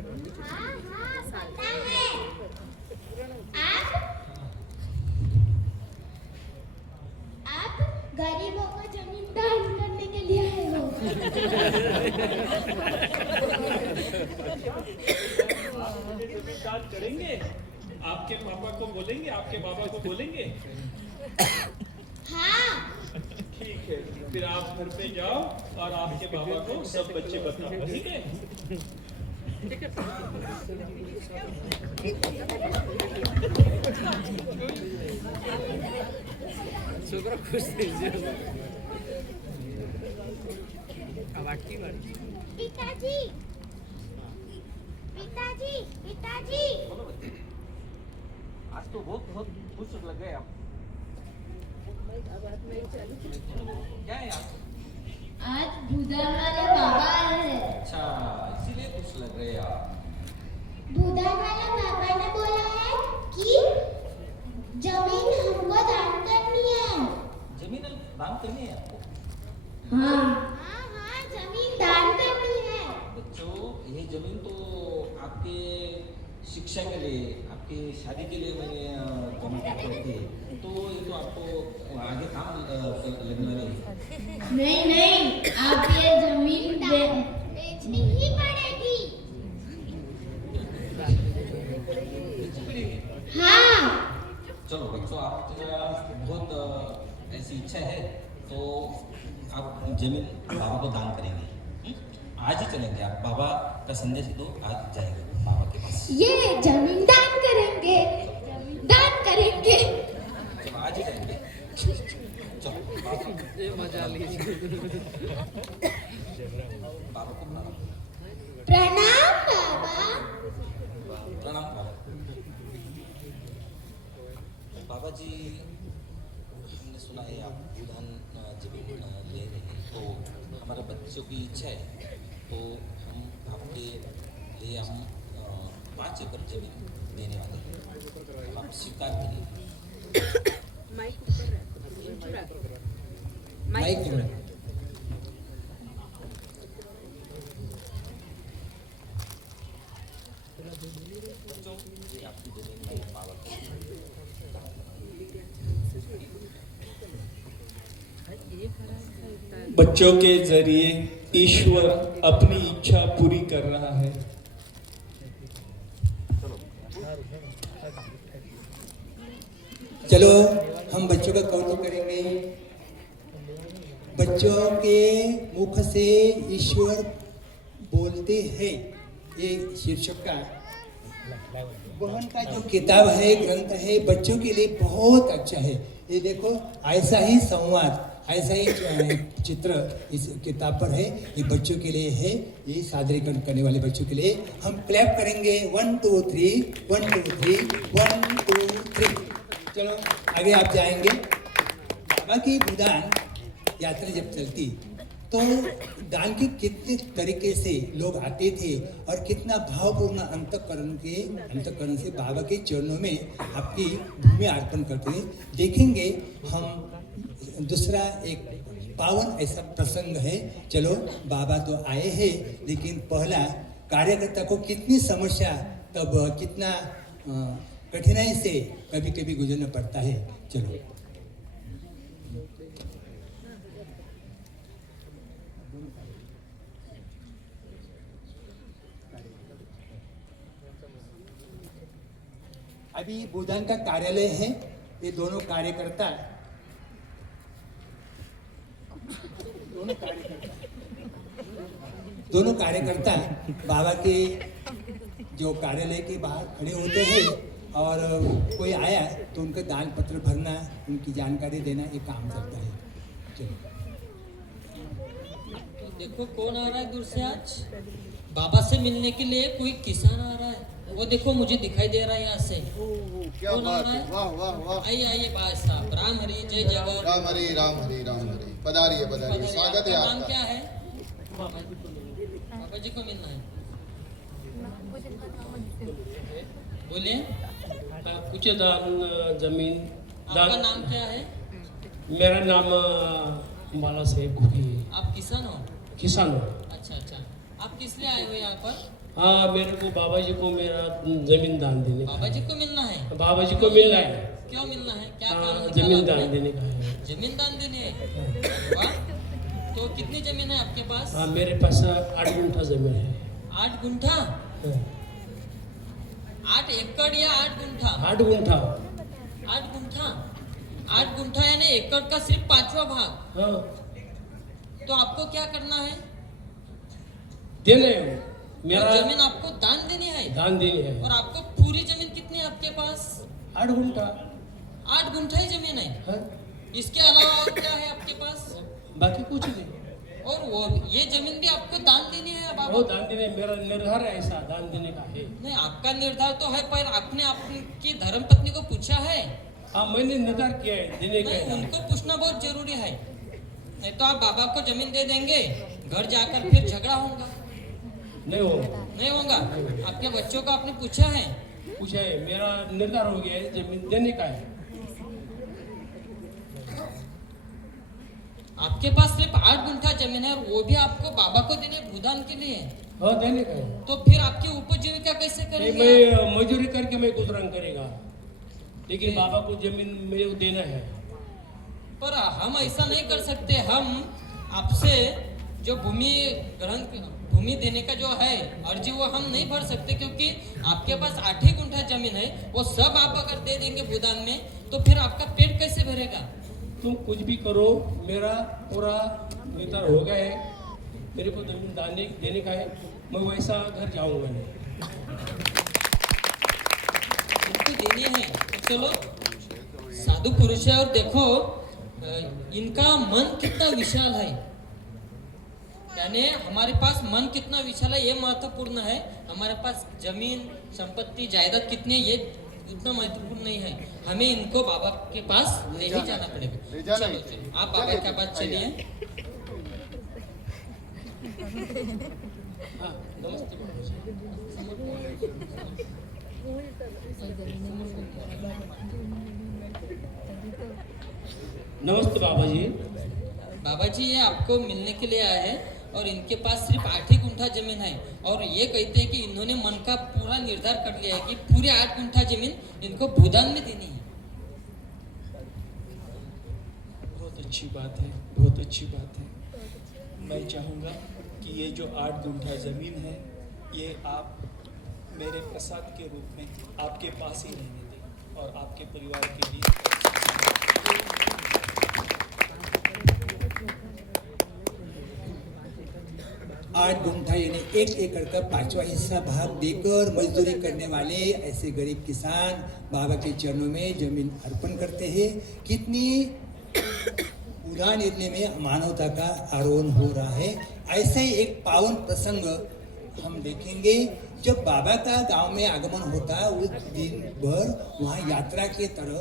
हाँ हाँ पता है। आप गरीबों को जमीन दान करने के लिए आए हो। जमीन दान करेंगे, आपके पापा को बोलेंगे, आपके बाबा को बोलेंगे। हाँ ठीक है, फिर आप घर पे जाओ और आपके बाबा को सब बच्चे बताओ, ठीक है? छोकरा खुश થઈ ગયો આ વાટકી વાળી पिताजी पिताजी पिताजी आज तो बहुत खुश लग गए आप। क्या है आप? आज भूदान वाले बाबा आए हैं। अच्छा, इसीलिए खुश लग रहे हैं आप। भूदान वाले बाबा ने बोला है कि जमीन हमको दान करनी है। जमीन दान करनी है आपको? हाँ हाँ हाँ जमीन दान करनी है। बच्चों, ये जमीन तो आपके शिक्षा के लिए, आपकी शादी के लिए मैंने जमा करती थी, तो ये तो आपको आगे काम लगने वाली है। नहीं नहीं आप ये जमीन बेचनी ही पड़ेगी। हाँ चलो बच्चों, आपका बहुत ऐसी इच्छा है तो आप जमीन बाबा को दान करेंगे। आज ही चलेंगे, आप बाबा का संदेश दो, आज जाएंगे बाबा के पास। ये जमीन दान करेंगे दान करेंगे। चलो आज ही जाएंगे। चलो એ મજા લી बाबा को प्रणाम। प्रणाम बाबा। प्रणाम बाबा। बाबा जी, हमने सुना है आप भूदान जमीन ले रहे हैं, तो हमारे बच्चों की इच्छा है, तो हम आपके लिए हम 5 एकड़ जमीन देने वाले हैं। आप स्वीकार करिए। माइक ऊपर रखो, माइक ऊपर रखो। बच्चों, ये आपकी जमीन है बाबा की। बच्चों के जरिए ईश्वर अपनी इच्छा पूरी कर रहा है। चलो हम बच्चों का कौतुक करेंगे। बच्चों के मुख से ईश्वर बोलते हैं, ये शीर्षक का बहन का जो किताब है, ग्रंथ है, बच्चों के लिए बहुत अच्छा है। ये देखो, ऐसा ही संवाद, ऐसा ही चित्र इस किताब पर है। ये बच्चों के लिए है, ये सादरीकरण करने वाले बच्चों के लिए। हम क्लैप करेंगे 1 2 3 1 2 3 1 2 3। चलो आगे आप जाएंगे। बाबा की भूदान यात्रा जब चलती तो दान के कितने तरीके से लोग आते थे और कितना भावपूर्ण अंतःकरण से बाबा के चरणों में आपकी भूमि अर्पण करते थे। देखेंगे हम दूसरा एक पावन ऐसा प्रसंग है। चलो बाबा तो आए हैं, लेकिन पहला कार्यकर्ता को कितनी समस्या, तब कितना कठिनाई से कभी कभी गुजरना पड़ता है। चलो अभी भूदान का कार्यालय है। ये दोनों कार्यकर्ता बाबा के जो कार्यालय के बाहर खड़े होते हैं और कोई आया तो उनका दान पत्र भरना, उनकी जानकारी देना, ये काम चलता है। चलो देखो कौन आ रहा है दूर से आज बाबा से मिलने के लिए। कोई किसान आ रहा है, वो देखो मुझे दिखाई दे रहा है यहाँ से। क्या बात है, वाह वाह वाह। आइए आइए भाई साहब, राम हरि जय जगत। राम हरि राम हरि राम हरि। पधारिए पधारिए, स्वागत है नाम आपका। क्या है? बाबा जी को मिलना है, बोलिए। कुछ दान जमीन आपका दान। नाम क्या है? मेरा नाम बाला साहेब घुरी है। आप किसान हो? किसान हूँ। अच्छा अच्छा, आप किस लिए आए हो यहाँ पर? हाँ, मेरे को बाबा जी को मेरा जमीन दान देने का बाबा जी को मिलना है? है। बाबा जी को मिलना है। क्यों मिलना है? क्या हाँ, कारण जमीन निकाला दान आपने? देने का है। जमीन दान देनी है? वाह, तो कितनी जमीन है आपके पास? हाँ, मेरे पास 8 गुंठा जमीन है। 8 गुंठा? हाँ, 8 एकड़ या 8 गुंठा? 8 गुंठा। 8 गुंठा? 8 गुंठा यानी एकड़ का सिर्फ 5वां भाग। हाँ, तो आपको क्या करना है? देने और मेरा जमीन आपको दान देनी है? दान देनी है। और आपको पूरी जमीन कितनी है आपके पास? 8 गुंठा। 8 गुंठा ही जमीन है? हाँ, इसके अलावा और क्या है आपके पास? बाकी कुछ नहीं। और वो ये जमीन भी आपको दान देनी है बाबा? वो दान देने मेरा निर्धार है, ऐसा दान देने का है। नहीं, आपका निर्धार तो है, पर आपने आपकी धर्मपत्नी को पूछा है? हाँ, मैंने निर्धार किया है देने का नहीं, है। उनको पूछना बहुत जरूरी है। नहीं तो आप बाबा को जमीन दे देंगे, घर जाकर फिर झगड़ा होगा। नहीं हो, नहीं होगा? आपके बच्चों को आपने पूछा है? पूछा है, मेरा निर्धार हो गया है, जमीन देने का है। आपके पास सिर्फ 8 गुंठा जमीन है और वो भी आपको बाबा को देने भूदान के लिए? हाँ, देने का है। तो फिर आपकी उपजीविका कैसे नहीं, करेंगे? मैं मजदूरी करके मैं गुजरान करेगा, लेकिन बाबा को जमीन मेरे को देना है। पर हम ऐसा नहीं कर सकते। हम आपसे जो भूमि देने का जो है अर्जी, वो हम नहीं भर सकते, क्योंकि आपके पास 8 ही गुंठा जमीन है। वो सब आप अगर दे देंगे भूदान में, तो फिर आपका पेट कैसे भरेगा? तुम कुछ भी करो, मेरा पूरा निर्धार हो गया है। मेरे को जमीन देने का है, मैं वैसा घर जाऊंगा नहीं। इनको देनी है तो चलो, साधु पुरुष है। और देखो इनका मन कितना विशाल है, यानी हमारे पास मन कितना विशाल है ये महत्वपूर्ण है। हमारे पास जमीन संपत्ति जायदाद कितनी है ये उतना महत्वपूर्ण नहीं है। हमें इनको बाबा के पास ले ही जाना ले पड़ेगा। जाना चलो, ही। आप बाबा के पास चलिए। हाँ, नमस्ते बाबा जी। नमस्ते बाबा जी। बाबा जी ये आपको मिलने के लिए आए हैं और इनके पास सिर्फ 8 ही गुंठा जमीन है और ये कहते हैं कि इन्होंने मन का पूरा निर्धार कर लिया है कि पूरे 8 गुंठा जमीन इनको भूदान में देनी है। बहुत अच्छी बात है, बहुत अच्छी बात है। मैं चाहूँगा कि ये जो 8 गुंठा ज़मीन है, ये आप मेरे प्रसाद के रूप में आपके पास ही रहने दें और आपके परिवार के लिए। 8 गुंठा यानी 1 एकड़ का 5वां हिस्सा भाग देकर मजदूरी करने वाले ऐसे गरीब किसान बाबा के चरणों में जमीन अर्पण करते हैं। कितनी उड़ा निर्णय में मानवता का आरोहण हो रहा है। ऐसे ही एक पावन प्रसंग हम देखेंगे। जब बाबा का गांव में आगमन होता है उस दिन भर वहाँ यात्रा के तरह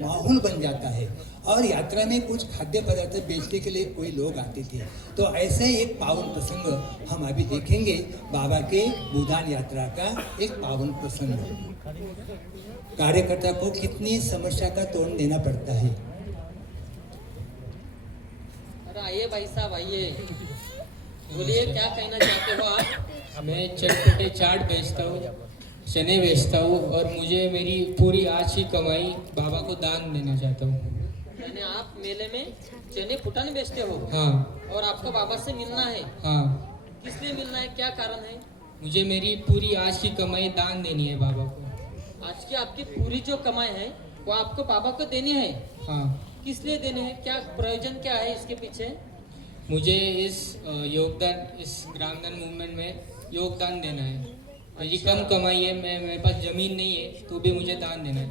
माहौल बन जाता है और यात्रा में कुछ खाद्य पदार्थ बेचने के लिए कोई लोग आते थे। तो ऐसे एक पावन प्रसंग हम अभी देखेंगे। बाबा के भूदान यात्रा का एक पावन प्रसंग। कार्यकर्ता को कितनी समस्या का तोड़ देना पड़ता है। अरे आइए भाई साहब, आइए, बोलिए क्या कहना चाहते हो आप? मैं चटपटे चाट बेचता हूँ, चने बेचता हूँ और मुझे मेरी पूरी आज की कमाई बाबा को दान देना चाहता हूँ। यानी आप मेले में चने फुटाने बेचते हो? हाँ और आपको बाबा से मिलना है? हाँ, किस लिए मिलना है, क्या कारण है? मुझे मेरी पूरी आज की कमाई दान देनी है बाबा को। आज की आपकी पूरी जो कमाई है वो आपको बाबा को देनी है? हाँ, किस लिए देने हैं, क्या प्रयोजन क्या है इसके पीछे? मुझे इस ग्रामदान मूवमेंट में योगदान देना है। मेरी कम कमाई है, मेरे पास ज़मीन नहीं है, तो भी मुझे दान देना है।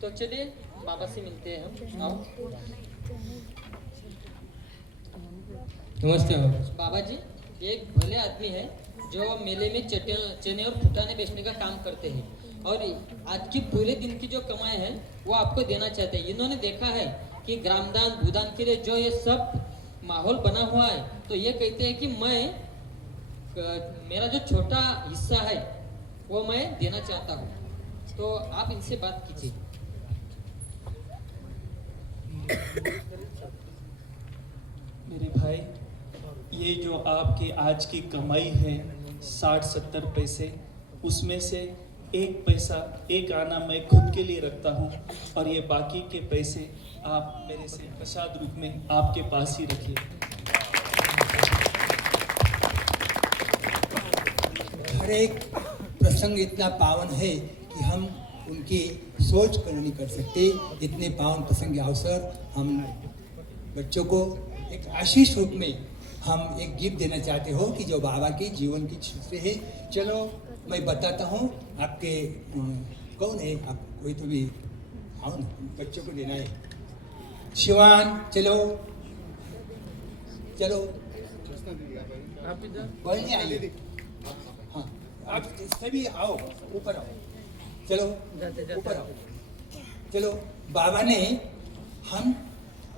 तो चलिए बाबा से मिलते हैं हम। आओ नमस्ते बाबा। बाबा जी, एक भले आदमी है जो मेले में चने और फुटाने बेचने का काम करते हैं और आज की पूरे दिन की जो कमाई है वो आपको देना चाहते हैं। इन्होंने देखा है कि ग्रामदान भूदान के लिए जो ये सब माहौल बना हुआ है, तो ये कहते हैं कि मेरा जो छोटा हिस्सा है वो मैं देना चाहता हूँ। तो आप इनसे बात कीजिए। मेरे भाई, ये जो आपकी आज की कमाई है 60-70 पैसे, उसमें से 1 पैसा 1 आना मैं खुद के लिए रखता हूँ और ये बाकी के पैसे आप मेरे से प्रसाद रूप में आपके पास ही रखिए। हर एक प्रसंग इतना पावन है कि हम उनकी सोच कर नहीं कर सकते। इतने पावन प्रसंग के अवसर हम बच्चों को एक आशीष रूप में हम एक गिफ्ट देना चाहते हो कि जो बाबा के जीवन की छुट्टी है। चलो मैं बताता हूँ आपके कौन है, आप कोई तो भी आओ ना, बच्चों को देना है। शिवान चलो चलो, बहनी आइए, हाँ आप सभी आओ, ऊपर आओ, चलो ऊपर आओ। चलो बाबा ने हम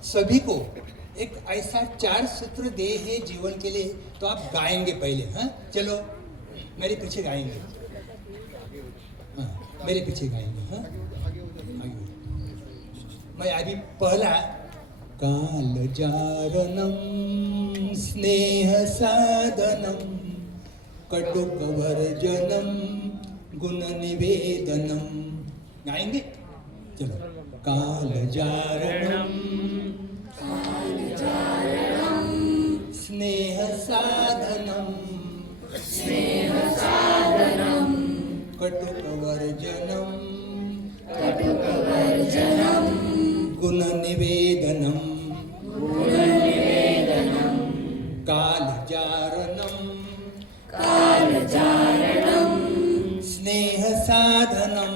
सभी को एक ऐसा 4 सूत्र दे है जीवन के लिए, तो आप गाएंगे पहले। हाँ चलो मेरे पीछे गाएंगे, हाँ मेरे पीछे गाएंगे। हाँ आगे मैं अभी पहला, कालजारणं स्नेह साधनं कटुकवर्जनं गुण निवेदनं गाएंगे। चलो कालजारणं स्नेह साधनं कटुकवर्जनं गुण निवेदनं कालजारणं स्नेह साधनं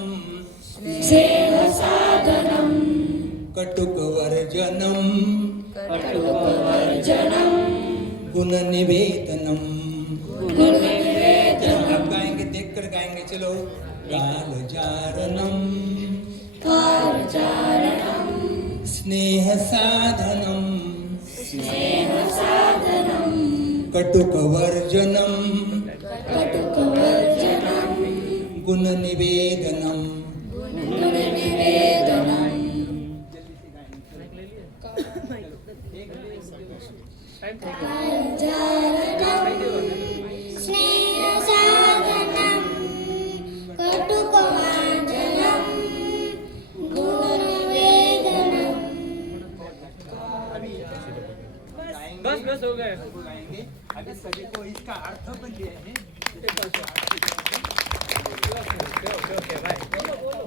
कटुकवर्जनं गुण निवेदनं। आप गाएंगे, देख कर गाएंगे। चलो कालजारणं स्नेह साधनं कटुकवर्जनं गुण निवेदनं। स्नेहसाधनं कटुकवर्जनं गुणनिवेदनं। बस हो गए। गाएंगे अभी सभी को इसका अर्थ बन गया है।